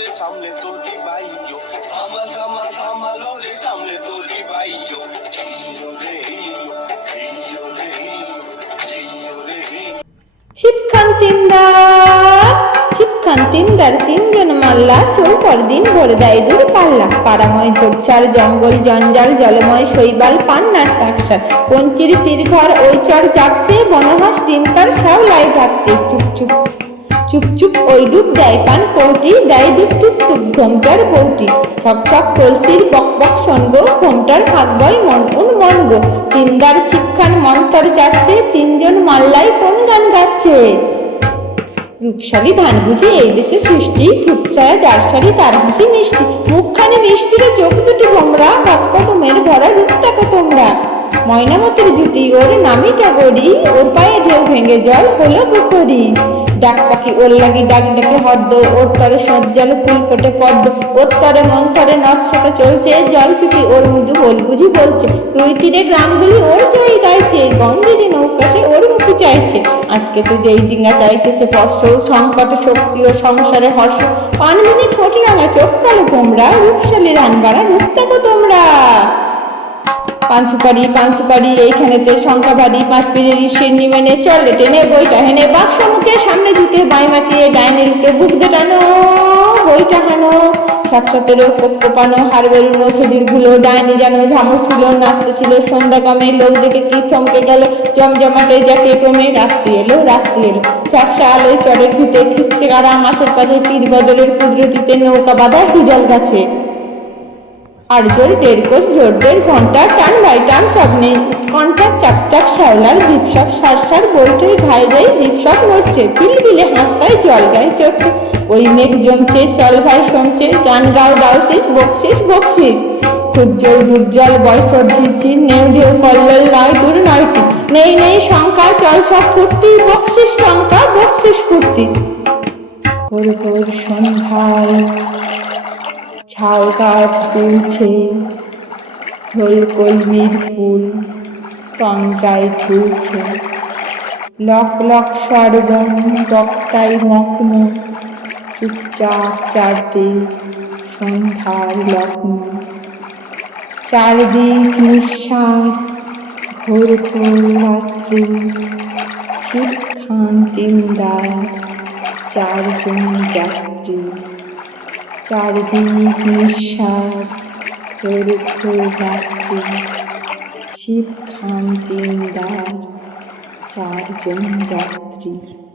রে সামলে তোরি বাইও, সামালো রে সামলে তোরি বাইও। ছিপখান তিনদার তিনজন মাল্লা চোর পরদিন ভরে দেয় দূর পাল্লা। পাড়াময় ঝোপঝাড় জঙ্গল জঞ্জাল জলময় শৈবাল পান্নার টাকসার কঞ্চির তীর ঘর ওই চর যাচ্ছে বনহাস ডিমকার শ্যাওলায় ডাকছে চুপ চুপ ওই ডুব দেয় পান কৌটি দেয় দুপ টুপ টুপ ঘোমটার বউটি। ছক কলসির বক সনগ ঘোমটার ভাগ বয় মন গো। তিনদার ছিপখান মন্তর যাচ্ছে তিনজন মাল্লাই কোন গান গাচ্ছে। রূপশালী ধান বুঝি এই দেশে সৃষ্টি, থুপছায়া যার শাড়ি তার হাসি মিষ্টি। মুখখানি মিষ্টিরে চোখ দুটি ভোমরা, হাত কদমের ভরা রূপ তাকো তোমরা। ময়নামতির জুটি ওর নামি টাগরি, ওর পায়ে ঢেউ ভেঙে জল হলো পুকুরি। ডাক পাখি ওর লাগি ডাক ডেকে হদ্দ, ওর তরে সজ্জাল ফুল ফোটে পদ্ম। ওর তরে মন তরে নকশাটা চলছে, জল পিপি ওর মৃদু বল বুঝি বলছে। দুই তীরে গ্রামগুলি ওর জয় গাইছে, গঙ্গেরি নৌকাশে ওর মুখে চাইছে। আটকে তো যেই ডিঙা চাইতেছে পর্শ, সংকট শক্তি ও সংসারে হর্ষ। পানমুনি ঠোঁট রাঙা চোখ কালো ভোমরা, রূপশালী রান বাড়া রূপ থাকো তোমরা। পান সুপারি এইখানেতে শঙ্কা ভারী, পাঁচ পিড়ের শিরনি মেনে চলে টেনে বইটা হেনে বাক্স মুখে সামনে ঝুঁকে বাই মাচিয়ে ডাইনে লুকে বুক দেটানো বইটা হানো। সাতসাতেরও কোপ কোপানো হার বেরুনো খেজুর গুলো ডাইনি যেন ঝামুর ছিল নাচতে ছিল সন্ধ্যা কমে। লোক দেখে কি থমকে গেল জমজমাটে যাকে ক্রমে রাত্রি এলো ঝাপসা আলোয় চরের ভিতরে খিচ্ছে কারা মাছের পাশে পীর বদলের কুদরতিতে নৌকা বাঁধা হিজল গাছে। আর জোর দেড় কোষ জোর দেড় ঘন্টা টান বাই টান সব নেই কণ্ঠা চাপ শ্যাওলার দীপসব সার বইটের ঘায়ে গায়ে দীপসব নড়ছে। বিলে হাসতায় জল গায়ে চড়ছে, ওই মেঘ জমছে চল ভাই সমছে। গান গাও দাও শেষ বকশিস ক্ষুজ্জ্বল ডুবজল বয়সর ঝিরঝির নেউ ঢেউ কল্লোল নয় দূর নয়টি। নেই শঙ্কা চল সব ফুর্তি বকশিস টঙ্কা বকশিস ফুর্তি। ভোর সন্ধ্যায় ঝাউ গাছ দুলছে, ঢোল কলমির ফুল তন্দ্রায় ঝুলছে। লক সর্বণ বক্তায় মগ্ন, চুপচাপ চারদিক সন্ধ্যার লগ্ন। চারদিক নিঃশ্বাস ঘোর রাত্রি, ছিপখান তিনদার চারজন যাত্রী। চারদিক নিঃশ্বাস ঘোর রাত্রি, ছিপখান তিনদার চারজন যাত্রী।